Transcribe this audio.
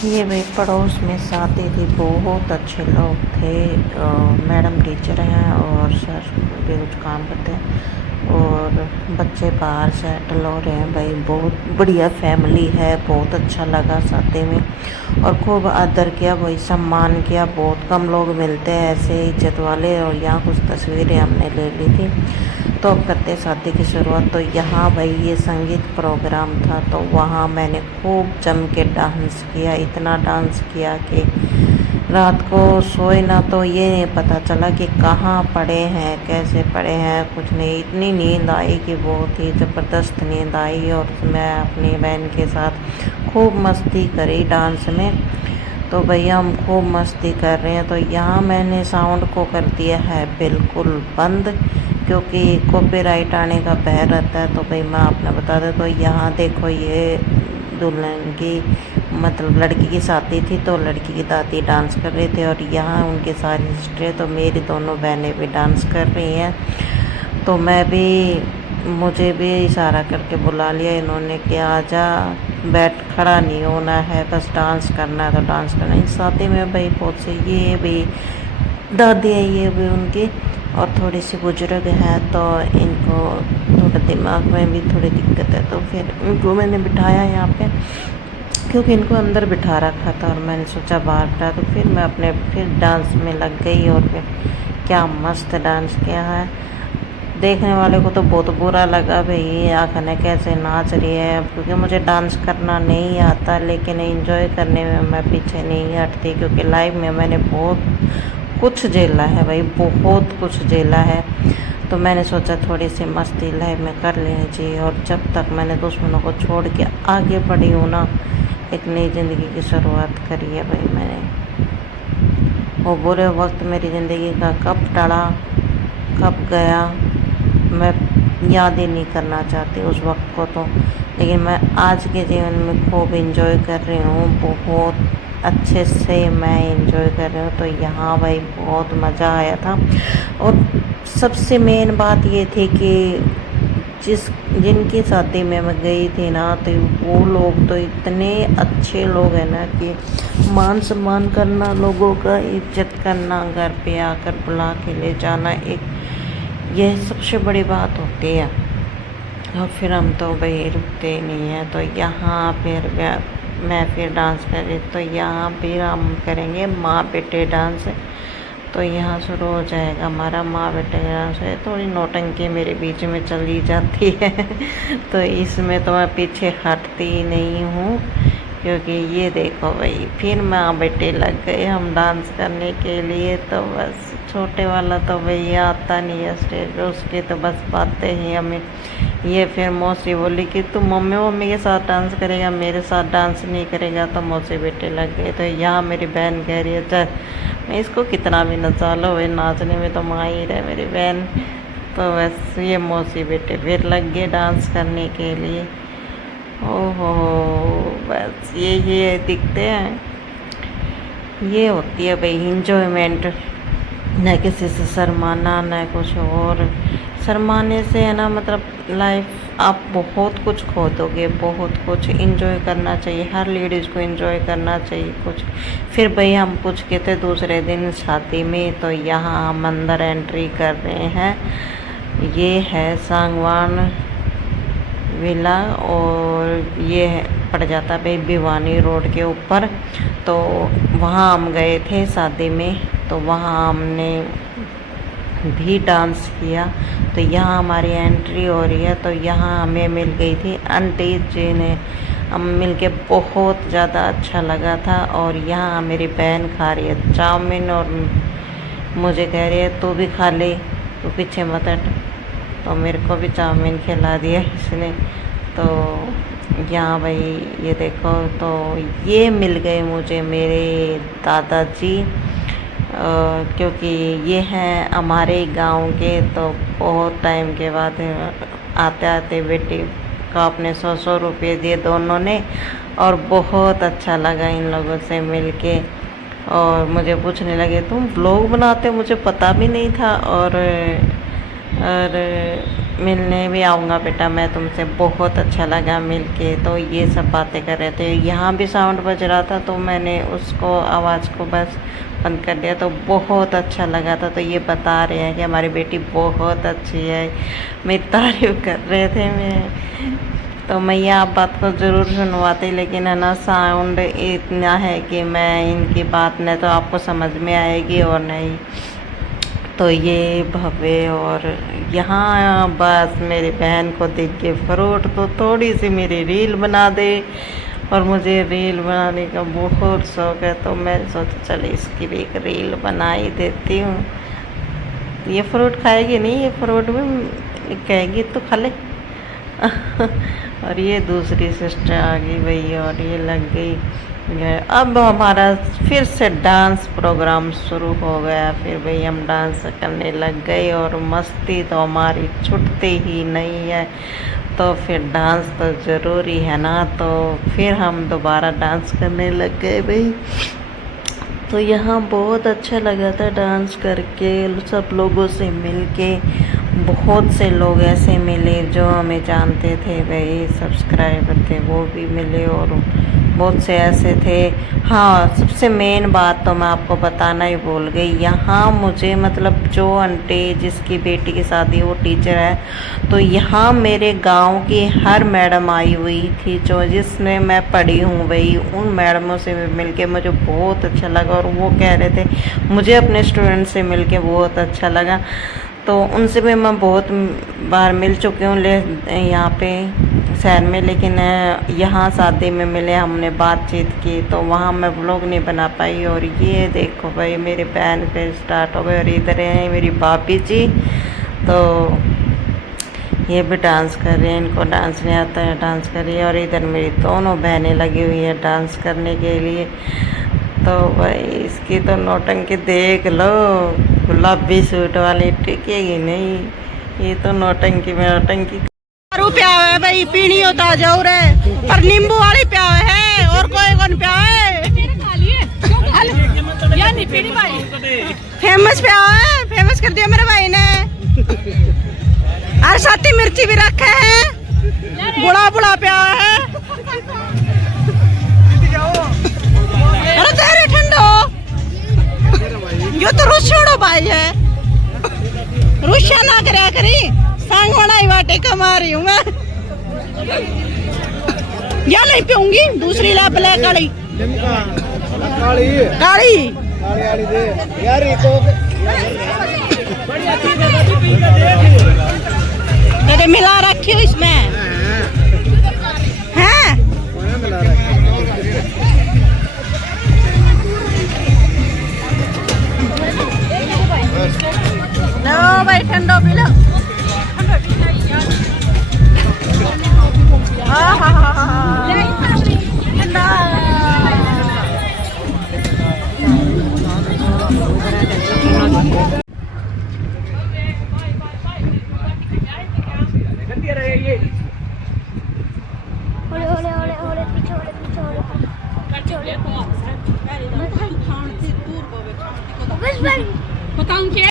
ये भाई पड़ोस में शादी थी, बहुत अच्छे लोग थे। मैडम टीचर हैं और सर भी कुछ काम करते हैं और बच्चे बाहर सेटल हो रहे हैं। भाई बहुत बढ़िया फैमिली है, बहुत अच्छा लगा शादी में और खूब आदर किया, भाई सम्मान किया। बहुत कम लोग मिलते हैं ऐसे इज्जत वाले। और यहाँ कुछ तस्वीरें हमने ले ली थी। तो अब करते शादी की शुरुआत। तो यहाँ भाई ये संगीत प्रोग्राम था, तो वहाँ मैंने खूब जम के डांस किया, इतना डांस किया कि रात को सोए ना तो ये नहीं पता चला कि कहाँ पड़े हैं, कैसे पड़े हैं, कुछ नहीं। इतनी नींद आई कि बहुत ही ज़बरदस्त नींद आई। और मैं अपनी बहन के साथ खूब मस्ती करी डांस में। तो भैया हम खूब मस्ती कर रहे हैं। तो यहाँ मैंने साउंड को कर दिया है बिल्कुल बंद, क्योंकि कॉपीराइट आने का भय रहता है। तो भाई मैं आपने बता दें, तो यहाँ देखो ये दुल्हन की मतलब लड़की की शादी थी, तो लड़की की दादी डांस कर रहे थे और यहाँ उनके सारी सिस्टरें, तो मेरी दोनों बहनें भी डांस कर रही हैं। तो मैं भी, मुझे भी इशारा करके बुला लिया इन्होंने कि आजा, बैठ खड़ा नहीं होना है, बस डांस करना है तो डांस करना है। इस शादी में भाई बहुत से ये भी दादी है, ये भी उनकी, और थोड़ी सी बुजुर्ग है, तो इनको थोड़ा दिमाग में भी थोड़ी दिक्कत है। तो फिर इनको मैंने बिठाया यहाँ पे, क्योंकि इनको अंदर बिठा रखा था और मैंने सोचा बाहर बिठा। तो फिर मैं अपने फिर डांस में लग गई और फिर क्या मस्त डांस किया है। देखने वाले को तो बहुत बुरा लगा, भाई आखने कैसे नाच रही है। क्योंकि मुझे डांस करना नहीं आता, लेकिन एंजॉय करने में मैं पीछे नहीं हटती, क्योंकि लाइफ में मैंने बहुत कुछ झेला है भाई, बहुत कुछ झेला है। तो मैंने सोचा थोड़ी सी मस्ती लाइफ में कर लेनी चाहिए। और जब तक मैंने दुश्मनों को छोड़ के आगे बढ़ी हूँ ना, एक नई ज़िंदगी की शुरुआत करी है भाई मैंने। वो बुरे वक्त मेरी ज़िंदगी का कब टला, कब गया, मैं याद ही नहीं करना चाहती उस वक्त को। तो लेकिन मैं आज के जीवन में खूब इंजॉय कर रही हूँ, बहुत अच्छे से मैं इंजॉय कर रही हूँ। तो यहाँ भाई बहुत मज़ा आया था। और सबसे मेन बात ये थी कि जिनकी शादी में मैं गई थी ना, तो वो लोग तो इतने अच्छे लोग हैं ना कि मान सम्मान करना, लोगों का इज्जत करना, घर पे आकर बुला के ले जाना, एक यह सबसे बड़ी बात होती है। और फिर हम तो भाई रुकते ही नहीं हैं। तो यहाँ फिर मैं फिर डांस कर रही, तो यहाँ फिर हम करेंगे माँ बेटे डांस। तो यहाँ शुरू हो जाएगा हमारा माँ बेटे डांस है। थोड़ी नौटंकी मेरे बीच में चली जाती है तो इसमें तो मैं पीछे हटती ही नहीं हूँ, क्योंकि ये देखो भाई फिर माँ बेटे लग गए हम डांस करने के लिए। तो बस छोटे वाला तो भैया आता नहीं है स्टेज पे, उसकी तो बस बातें ही हमें। ये फिर मौसी बोली कि तू मम्मी मम्मी के साथ डांस करेगा, मेरे साथ डांस नहीं करेगा। तो मौसी बेटे लग गए। तो यहाँ मेरी बहन कह रही है चल, मैं इसको कितना भी नचा लो, भाई नाचने में तो माहिर है मेरी बहन। तो बस ये मौसी बेटे फिर लग गए डांस करने के लिए। ओहो, बस ये दिखते हैं, ये होती है भाई इंजॉयमेंट। न किसी से शर्माना, न कुछ और। शर्माने से है ना, मतलब लाइफ आप बहुत कुछ खो दोगे, बहुत कुछ। इंजॉय करना चाहिए, हर लेडीज़ को इंजॉय करना चाहिए कुछ। फिर भाई हम पूछ के थे दूसरे दिन शादी में। तो यहाँ हम अंदर एंट्री कर रहे हैं। ये है सांगवान विला, और ये पड़ जाता है भाई भिवानी रोड के ऊपर। तो वहाँ हम गए थे शादी में, तो वहाँ हमने भी डांस किया। तो यहाँ हमारी एंट्री हो रही है। तो यहाँ हमें मिल गई थी आंटी जी ने, हम मिल के बहुत ज़्यादा अच्छा लगा था। और यहाँ मेरी बहन खा रही है चाउमीन और मुझे कह रही है तू भी खा ले, तू पीछे मत हट। तो मेरे को भी चाउमीन खिला दिया इसने। तो यहाँ भाई ये देखो, तो ये मिल गए मुझे मेरे दादाजी, क्योंकि ये हैं हमारे गांव के। तो बहुत टाइम के बाद आते आते बेटी को अपने 100 रुपये दिए दोनों ने, और बहुत अच्छा लगा इन लोगों से मिलके। और मुझे पूछने लगे तुम व्लॉग बनाते हो, मुझे पता भी नहीं था। और मिलने भी आऊँगा बेटा मैं तुमसे, बहुत अच्छा लगा मिलके। तो ये सब बातें कर रहे थे, यहाँ भी साउंड बज रहा था तो मैंने उसको आवाज़ को बस बंद कर दिया। तो बहुत अच्छा लगा था। तो ये बता रहे हैं कि हमारी बेटी बहुत अच्छी है, मेरी तारीफ कर रहे थे। तो मैं ये आप बात को ज़रूर सुनवाती, लेकिन है ना साउंड इतना है कि मैं इनकी बात न तो आपको समझ में आएगी और नहीं। तो ये भव्य और यहाँ बस मेरी बहन को देख के फ्रूट तो थोड़ी सी मेरी रील बना दे, और मुझे रील बनाने का बहुत शौक़ है। तो मैं सोचा चले इसकी भी एक रील बना ही देती हूँ। ये फ्रूट खाएगी नहीं, ये फ्रूट भी कहेगी तो खा ले। और ये दूसरी सिस्टर आ गई भई और ये लग गई है। अब हमारा फिर से डांस प्रोग्राम शुरू हो गया। फिर भाई हम डांस करने लग गए और मस्ती तो हमारी छूटती ही नहीं है। तो फिर डांस तो ज़रूरी है ना, तो फिर हम दोबारा डांस करने लग गए भाई। तो यहाँ बहुत अच्छा लगा था डांस करके, सब लोगों से मिलके। बहुत से लोग ऐसे मिले जो हमें जानते थे भाई, सब्सक्राइबर थे वो भी मिले, और बहुत से ऐसे थे। हाँ, सबसे मेन बात तो मैं आपको बताना ही भूल गई। यहाँ मुझे मतलब जो आंटी जिसकी बेटी की शादी वो टीचर है, तो यहाँ मेरे गांव की हर मैडम आई हुई थी जो जिसने मैं पढ़ी हूँ भाई। उन मैडमों से मिलके मुझे बहुत अच्छा लगा, और वो कह रहे थे मुझे अपने स्टूडेंट से मिलके बहुत अच्छा लगा। तो उनसे भी मैं बहुत बार मिल चुकी हूँ यहाँ पे शहर में, लेकिन यहाँ शादी में मिले, हमने बातचीत की, तो वहाँ मैं व्लॉग नहीं बना पाई। और ये देखो भाई मेरी बहन फिर स्टार्ट हो गई, और इधर है मेरी भाभी जी, तो ये भी डांस कर रही हैं। इनको डांस नहीं आता है, डांस कर रही है। और इधर मेरी दोनों बहनें लगी हुई हैं डांस करने के लिए। तो भाई इसकी तो नौटंकी देख लो, गुलाबी सूट वाली टिकेगी नहीं, ये तो नौटंकी में नौटंकी। दारू प्याव है भाई, पीनी होता जाओ रे, पर नींबू वाली प्याव है, और कोई कौन प्याव है? फेमस प्याव है, फेमस कर दिया मेरे भाई ने। और साथी मिर्ची भी रखे हैं, बुढ़ा बुढ़ा प्याव है। अरे तेरे ठंडो, यो तो रुस्योड़ो भाई है, रुस्या ना करे करी, सांग बनाई वाटे कमा रही हूँ मैं। या नहीं पीऊंगी, दूसरी ला ब्लैक वाली काली काली काली दे यार। ये मिला रखी हो इसमें हैं? लो भाई ठंडो पी लो। हाँ हाँ हाँ हाँ ठंडा। ओले ओले ओले ओले पीछे ओले पीछे ओले पीछे ओले। बस भाई बताऊं क्या?